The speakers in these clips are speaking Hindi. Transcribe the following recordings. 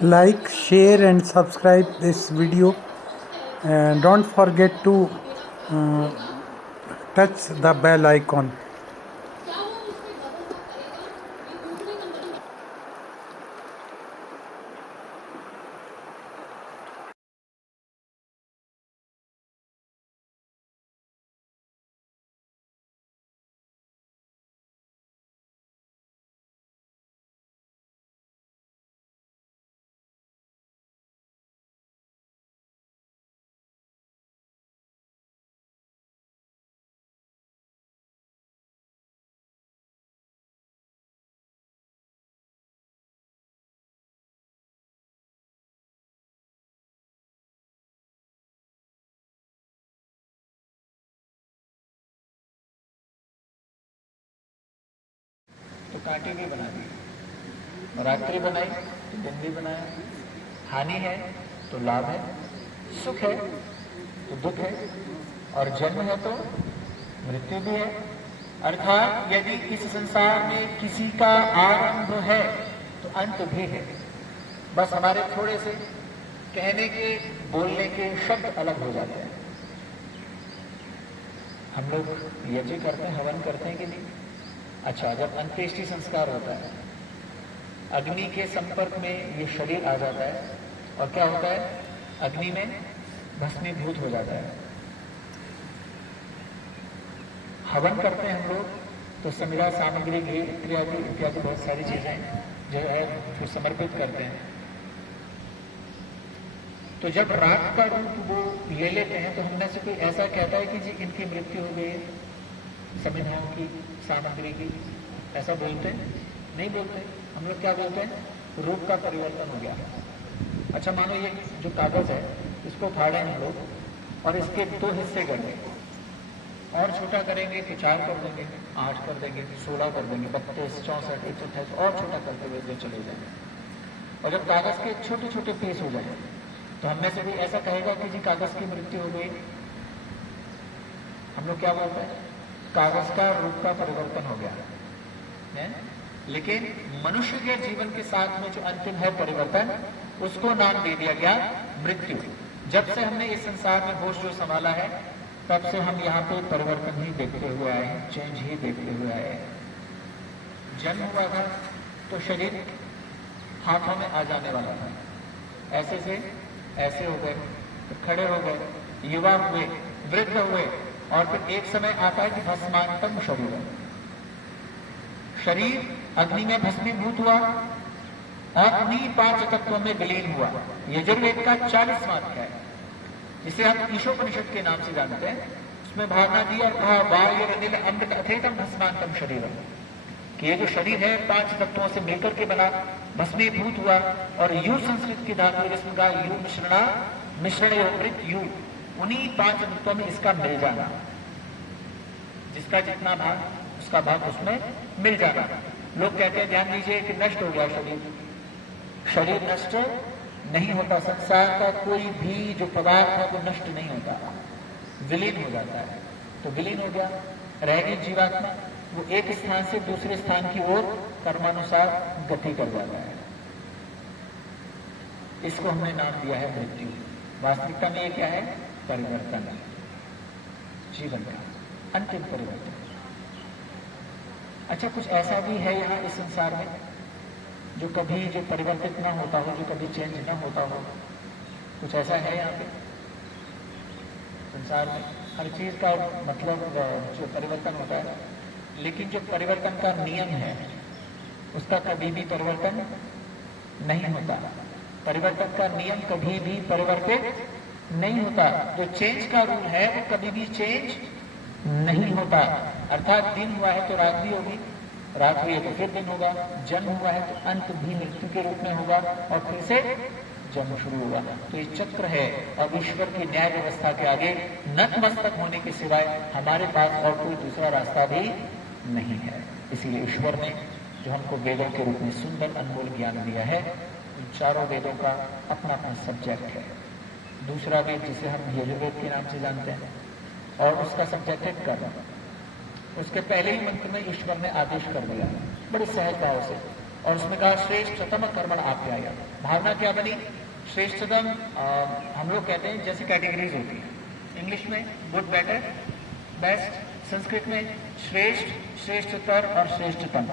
Like, share, and subscribe this video. And don't forget to uh, touch the bell icon. तो कांटे भी बना दिए, रात्रि बनाई तो दिन भी बनाया, हानि है तो लाभ है, सुख है तो दुख है, और जन्म है तो मृत्यु भी है। अर्थात यदि इस संसार में किसी का आरंभ है तो अंत भी है। बस हमारे थोड़े से कहने के बोलने के शब्द अलग हो जाते हैं। हम लोग यज्ञ करते हैं, हवन करते हैं कि नहीं? अच्छा, जब अंत्येष्टि संस्कार होता है, अग्नि के संपर्क में ये शरीर आ जाता है और क्या होता है? अग्नि में भस्मीभूत हो जाता है। हवन करते हैं हम लोग तो संविदा सामग्री घी इत्यादि इत्यादि बहुत सारी चीजें जो है फिर समर्पित करते हैं। तो जब रात का रूप वो ले लेते हैं तो हमने से कोई ऐसा कहता है कि जी इनकी मृत्यु हो गई, संविधाओं की सामग्री की, ऐसा बोलते हैं? नहीं बोलते। हम लोग क्या बोलते हैं? रूप का परिवर्तन हो गया। अच्छा, मानो ये जो कागज है इसको फाड़े हम लोग और इसके 2 हिस्से कर देंगे, और छोटा करेंगे तो 4 कर देंगे, 8 कर देंगे, 16 कर देंगे, 32, 64, 128 और छोटा करते हुए जो चले जाएंगे। और जब कागज के छोटे छोटे पीस हो जाए तो हम में से भी ऐसा कहेगा कि जी कागज की मृत्यु हो गई। हम लोग क्या बोलते हैं? कागज का रूप का परिवर्तन हो गया है। लेकिन मनुष्य के जीवन के साथ में जो अंतिम है परिवर्तन, उसको नाम दे दिया गया मृत्यु। जब से हमने इस संसार में होश जो संभाला है तब से हम यहाँ पे परिवर्तन ही देखते हुए आए हैं, चेंज ही देखते हुए आए हैं। जन्म हुआ था तो शरीर हाथों में आ जाने वाला था, ऐसे से ऐसे हो गए, तो खड़े हो गए, युवा हुए, वृद्ध हुए, और फिर एक समय आता है कि भस्मांतम शरीर, शरीर अग्नि में भस्मीभूत हुआ और उन्हीं 5 तत्वों में विलीन हुआ। यजुर्वेद का 40वां अध्याय है, जिसे हम ईशोपनिषद के नाम से जानते हैं, उसमें भावना दी और कहा वायुरनिल अमृत अथेतम भस्मांतम शरीरम, कि ये जो शरीर है 5 तत्वों से मिलकर के बना, भस्मीभूत हुआ, और यू संस्कृत की धातु जिसमें का यू मिश्रणा मिश्रण मृत यू, उन्हीं 5 तत्वों में इसका मिल जाना, जिसका जितना भाग उसका भाग उसमें मिल जाना। लोग कहते हैं ध्यान दीजिए कि नष्ट हो गया शरीर, शरीर नष्ट नहीं होता। संसार का कोई भी जो पदार्थ है वो नष्ट नहीं होता, विलीन हो जाता है। तो विलीन हो गया, रहेगी जीवात्मा, वो एक स्थान से दूसरे स्थान की ओर कर्मानुसार गति कर जाता है। इसको हमने नाम दिया है मृत्यु। वास्तविकता में ये क्या है? परिवर्तन, जीवन का अंतिम परिवर्तन। अच्छा, कुछ ऐसा भी है यहाँ इस संसार में जो कभी जो परिवर्तित ना होता हो, जो कभी चेंज ना होता हो? कुछ ऐसा है यहाँ पे संसार में? हर चीज का मतलब जो परिवर्तन होता है, लेकिन जो परिवर्तन का नियम है उसका कभी भी परिवर्तन नहीं होता। परिवर्तन का नियम कभी भी परिवर्तित नहीं होता। जो चेंज का रूल है वो कभी भी चेंज नहीं होता। अर्थात दिन हुआ है तो रात भी होगी, रात हुई है तो फिर दिन होगा, जन्म हुआ है तो अंत भी मृत्यु के रूप में होगा, और फिर से जन्म शुरू होगा। तो ये चक्र है, और ईश्वर की न्याय व्यवस्था के आगे नतमस्तक होने के सिवाय हमारे पास और कोई दूसरा रास्ता भी नहीं है। इसीलिए ईश्वर ने जो हमको वेदों के रूप में सुंदर अनमोल ज्ञान दिया है, इन चारों वेदों का अपना अपना सब्जेक्ट है। दूसरा वेद जिसे हम यजुर्वेद के नाम से जानते हैं, और उसका सब्जेक्ट है कर्म। उसके पहले ही मंत्र में ईश्वर ने आदेश कर दिया बड़े सहज भाव से और उसमें कहा श्रेष्ठतम कर्मण आप्याय। भावना क्या बनी? श्रेष्ठतम, हम लोग कहते हैं जैसे कैटेगरीज होती है इंग्लिश में गुड, बेटर, बेस्ट, संस्कृत में श्रेष्ठ, श्रेष्ठतर और श्रेष्ठतम।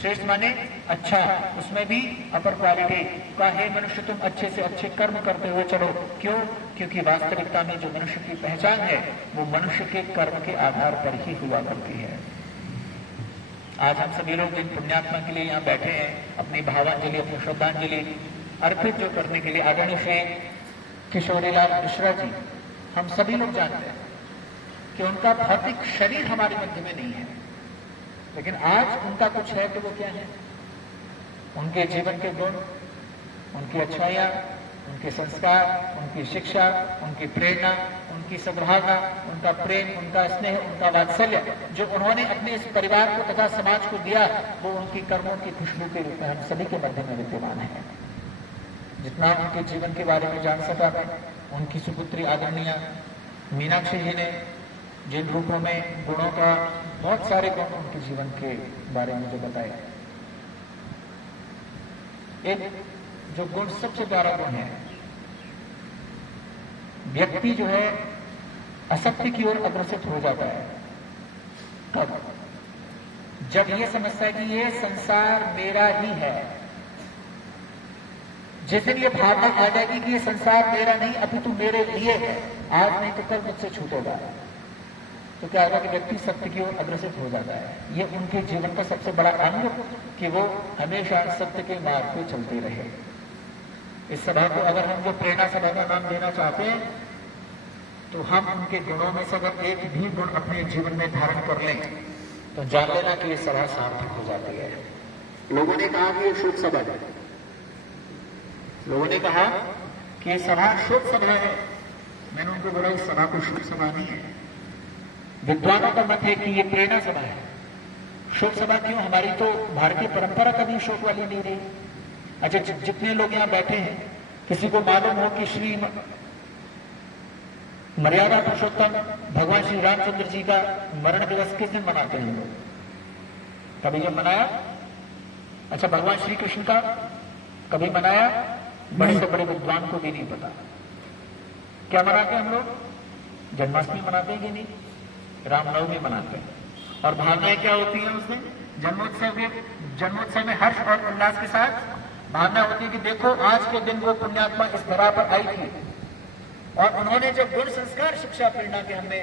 श्रेष्ठ माने अच्छा, उसमें भी अपर क्वालिटी का है मनुष्य तुम अच्छे से अच्छे कर्म करते हुए चलो। क्यों? क्योंकि वास्तविकता में जो मनुष्य की पहचान है वो मनुष्य के कर्म के आधार पर ही हुआ करती है। आज हम सभी लोग जिन पुण्यात्मा के लिए यहाँ बैठे हैं, अपनी भावांजलि, अपनी श्रद्धांजलि अर्पित जो करने के लिए आदरणीय श्री किशोरीलाल मिश्रा जी, हम सभी लोग जानते हैं कि उनका भौतिक शरीर हमारे मध्य में नहीं है, लेकिन आज उनका कुछ है तो वो क्या है? उनके जीवन के गुण, उनकी अच्छाइयाँ, उनके संस्कार, उनकी शिक्षा, उनकी प्रेरणा, उनकी सद्भावना, उनका प्रेम, उनका स्नेह, उनका वात्सल्य जो उन्होंने अपने इस परिवार को तथा समाज को दिया, वो उनकी कर्मों की खुशबू के रूप में हम सभी के मध्य में विद्यमान है। जितना उनके जीवन के बारे में जान सका मैं, उनकी सुपुत्री आदरणीय मीनाक्षी जी ने जिन रूपों में गुणों का बहुत सारे गुण उनके जीवन के बारे में जो बताए, एक जो गुण सबसे प्यारा गुण है, व्यक्ति जो है असत्य की ओर अग्रसर हो जाता है कब? जब ये समझता है कि ये संसार मेरा ही है। जिस दिन ये भावना आ जाएगी कि ये संसार मेरा नहीं अपितु मेरे लिए है, आज नहीं तो कल मुझसे छूटेगा, तो क्या होगा कि व्यक्ति सत्य की ओर अग्रसर हो जाता है। ये उनके जीवन का सबसे बड़ा अंग कि वो हमेशा सत्य के मार्ग पे चलते रहे। इस सभा को अगर हम वो प्रेरणा सभा का नाम देना चाहते हैं तो हम उनके गुणों में से अगर एक भी गुण अपने जीवन में धारण कर लें तो जान लेना कि ये सभा सार्थक हो जाती है। लोगों ने कहा कि ये शुभ सभा है, लोगों ने कहा कि ये सभा शुभ सभा है। मैंने उनको बोला इस सभा को शुभ सभा नहीं है। विद्वानों का मत है कि ये प्रेरणा सभा है। शोक सभा क्यों? हमारी तो भारतीय परंपरा कभी शोक वाली नहीं रही। अच्छा, जितने लोग यहाँ बैठे हैं, किसी को मालूम हो कि श्री मर्यादा पुरुषोत्तम भगवान श्री रामचंद्र जी का मरण दिवस किस दिन मनाते हैं लोग? कभी जब मनाया? अच्छा, भगवान श्री कृष्ण का कभी मनाया? बड़े से बड़े विद्वान को भी नहीं पता। क्या मनाते हैं हम लोग? जन्माष्टमी मनाते हैं कि नहीं? रामनवमी मनाते हैं। और भावनाएं क्या होती है उसमें? जन्मोत्सव में हर्ष और उल्लास के साथ भावना होती है कि देखो आज के दिन वो पुण्यात्मा इस धरा पर आई थी और उन्होंने जो गुण संस्कार शिक्षा प्रेरणा के हमें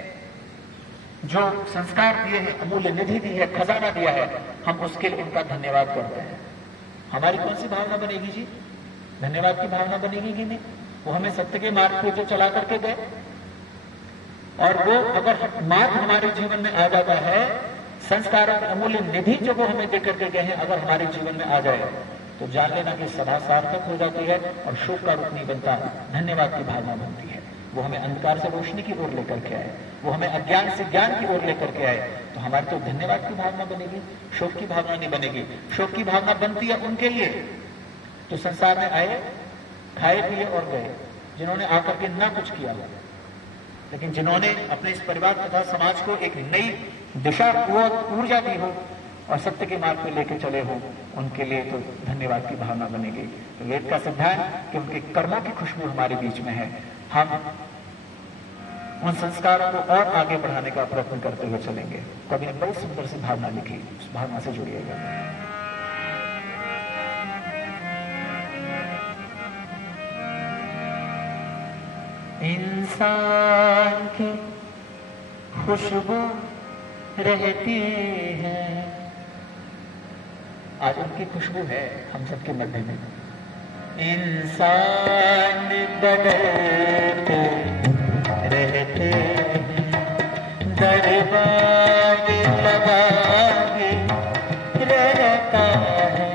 जो संस्कार दिए हैं, अमूल्य निधि दी है, खजाना दिया है, हम उसके लिए उनका धन्यवाद करते हैं। हमारी कौन सी भावना बनेगी जी? धन्यवाद की भावना बनेगी कि नहीं? वो हमें सत्य के मार्ग पे जो चला करके गए, और वो अगर मार्ग हमारे जीवन में आ जाता है, संस्कारों की अमूल्य निधि जो वो हमें दे करके गए हैं अगर हमारे जीवन में आ जाए तो जान लेना कि सभा सार्थक हो जाती है और शोक का रूप नहीं बनता, धन्यवाद की भावना बनती है। वो हमें अंधकार से रोशनी की ओर लेकर के आए, वो हमें अज्ञान से ज्ञान की ओर लेकर के आए, तो हमारी तो धन्यवाद की भावना बनेगी, शोक की भावना नहीं बनेगी। शोक की भावना बनती है उनके लिए तो संसार में आए, खाए पिए और गए, जिन्होंने आकर के ना कुछ किया हो, लेकिन जिन्होंने अपने इस परिवार तथा समाज को एक नई दिशा ऊर्जा दी हो और सत्य के मार्ग पे लेके चले हो, उनके लिए तो धन्यवाद की भावना बनेगी। तो वेद का सिद्धांत कि उनके कर्मों की खुशबू हमारे बीच में है, हम उन संस्कारों को और आगे बढ़ाने का प्रयत्न करते हुए चलेंगे। कभी बड़ी सुंदर सी भावना लिखी, उस भावना से जुड़िएगा। इंसान की खुशबू रहती है, आज उनकी खुशबू है हम सबके मध्य में। इंसान बदलते रहते हैं, दरबार लगाए रहता है,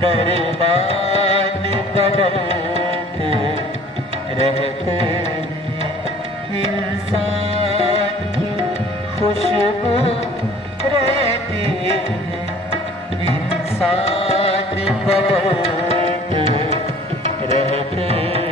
दरबार बदलते रहते हैं। इंसान की खुशबू रहती है, इंसान बदलते रहते हैं।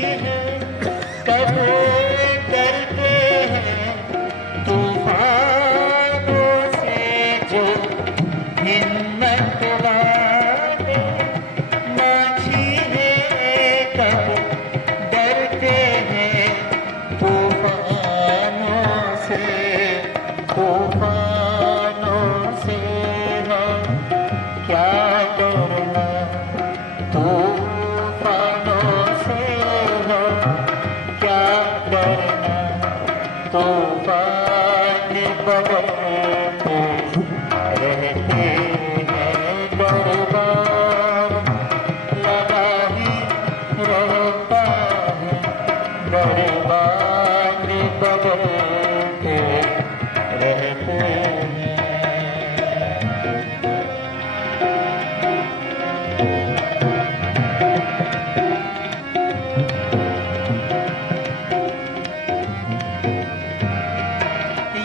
है कब डरते हैं तूफानों से जो हिम्मत वाले माझी है कब डरते हैं तूफानों से है क्या डरना तूफानों से है क्या डरना तूफान बदलते रहते हैं दरबार लगा ही रहता है दरबार बदलते रहते हैं।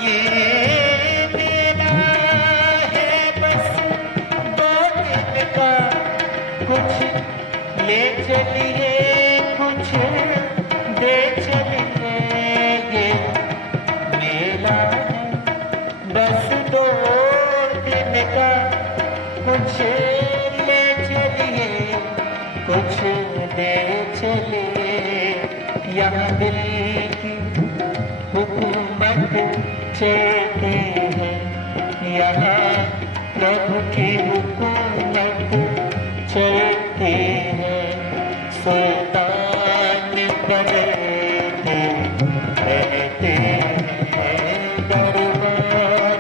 ये मेरा है बस दो दिन का कुछ ले चलिए कुछ दे चलिए ये मेला है बस दो दिन का कुछ ले चलिए कुछ दे चलिए यहाँ दिल की हुकूमत चलती है यहाँ प्रभु की हुकूमत चलती है सुल्तान बदलते रहते हैं दरबार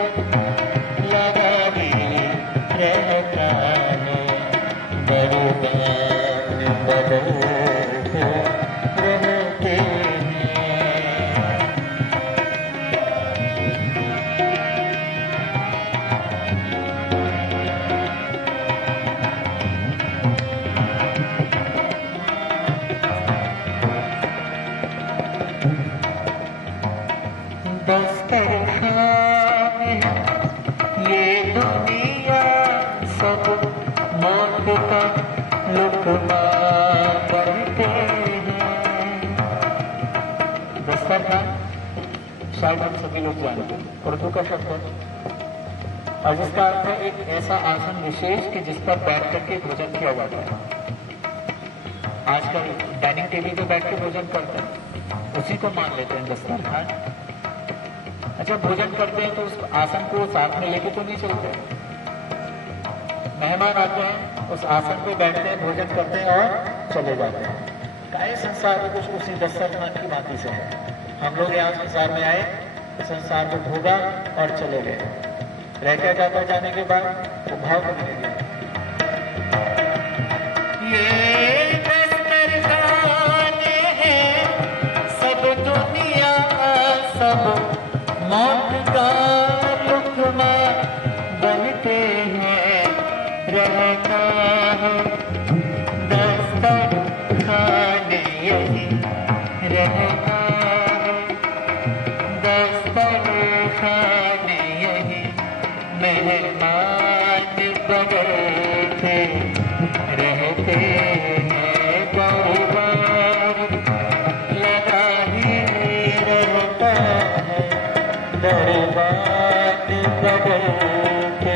लगा भी रहता है दरबार बदलते रहते हैं। दस्तरखान ये दुनिया सब मौत का लुकमा बनते हैं। दस्तरखान शायद हम सभी लोग जानते हैं उर्दू का शब्द है और जिसका अर्थ है एक ऐसा आसन विशेष कि जिस पर बैठ करके भोजन किया जाता है। आजकल डाइनिंग टेबल पे बैठ के भोजन करते हैं उसी को मान लेते हैं दस्तरखान। अच्छा भोजन करते हैं तो उस आसन को साथ में लेके तो नहीं चलते, मेहमान आते हैं उस आसन पे बैठते हैं भोजन करते हैं और चले जाते हैं। काय संसार में कुछ उसी दस्तरखान की भांति से है। हम लोग यहाँ संसार में आए संसार को भोगा और चले गए, रह क्या जाता जाने के बाद वो भाव बनने गया। ये दस्तरखान है सब दुनिया सब मौत का लुकमा बनते हैं रहता है दस्तरखान यही रहता है दस्तरखान यही मेहमान बदलते रहते हैं दरबार लगा ही रहता है दरबार बदलते